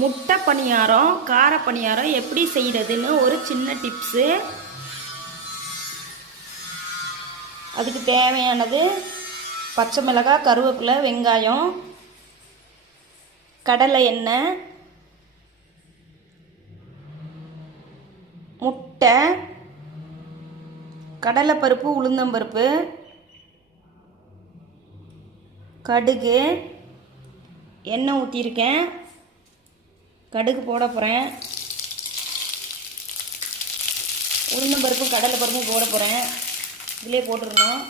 முட்டை பணியாரம் கார பணியாரம் எப்படி செய்கிறதுன்னு ஒரு சின்ன டிப்ஸு. அதுக்கு தேவையானது பச்சை மிளகாய், கருவேப்பிலை, வெங்காயம், கடலை எண்ணெய், முட்டை, கடலைப்பருப்பு, உளுந்தம்பருப்பு, கடுகு, எண்ணெய் ஊற்றிருக்கேன். கடுகு போட போகிறேன். உளுந்தம்பருப்பும் கடலைப்பருப்பும் போட போகிறேன். இதிலே போட்டுடணும்.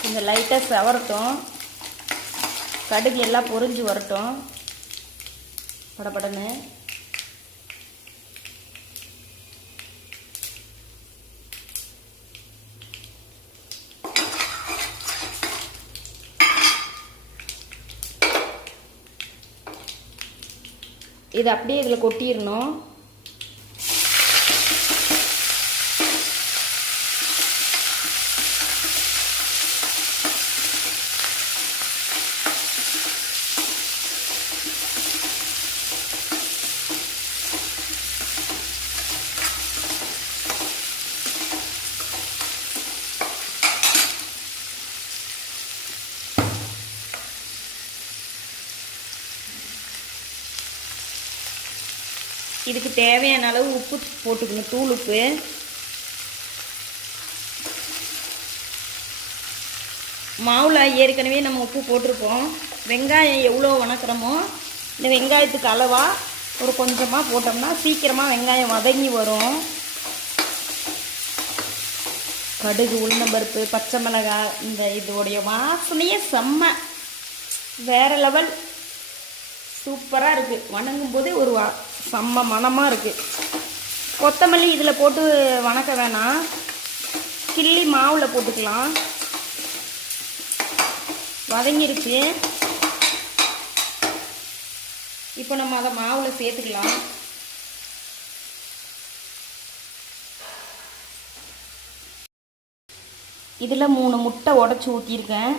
கொஞ்சம் லைட்டாக செவரட்டும். கடுகு எல்லாம் பொரிஞ்சு வரட்டும் படப்படன்னு. இது அப்படியே இதில் கொட்டிடணும். இதுக்கு தேவையான அளவு உப்பு போட்டுக்கணும், தூள் உப்பு. மாவில் ஏற்கனவே நம்ம உப்பு போட்டிருப்போம். வெங்காயம் எவ்வளோ வணக்கிறோமோ இந்த வெங்காயத்துக்கு அளவாக ஒரு கொஞ்சமாக போட்டோம்னா சீக்கிரமாக வெங்காயம் வதங்கி வரும். கடுகு, உளுந்தம்பருப்பு, பச்சை மிளகாய், இந்த இதோடைய வாசனையே செம்ம வேறு லெவல், சூப்பராக இருக்குது. வணங்கும் போதே ஒரு செம்ம மணமாக இருக்குது. கொத்தமல்லி இதில் போட்டு வணக்க வேணாம், கிள்ளி மாவில் போட்டுக்கலாம். வதங்கிருச்சு. இப்போ நம்ம அதை மாவில் சேர்த்துக்கலாம். இதில் 3 முட்டை உடச்சி ஊற்றிருக்கேன்.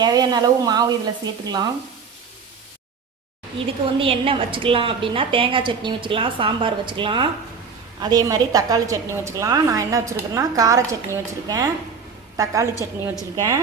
தேவையான அளவு மாவு இதில் சேர்த்துக்கலாம். இதுக்கு எண்ணெய் வச்சுக்கலாம். அப்படின்னா தேங்காய் சட்னி வச்சுக்கலாம், சாம்பார் வச்சுக்கலாம், அதே மாதிரி தக்காளி சட்னி வச்சுக்கலாம். நான் என்ன வச்சுருக்கேன்னா கார சட்னி வச்சுருக்கேன், தக்காளி சட்னி வச்சுருக்கேன்.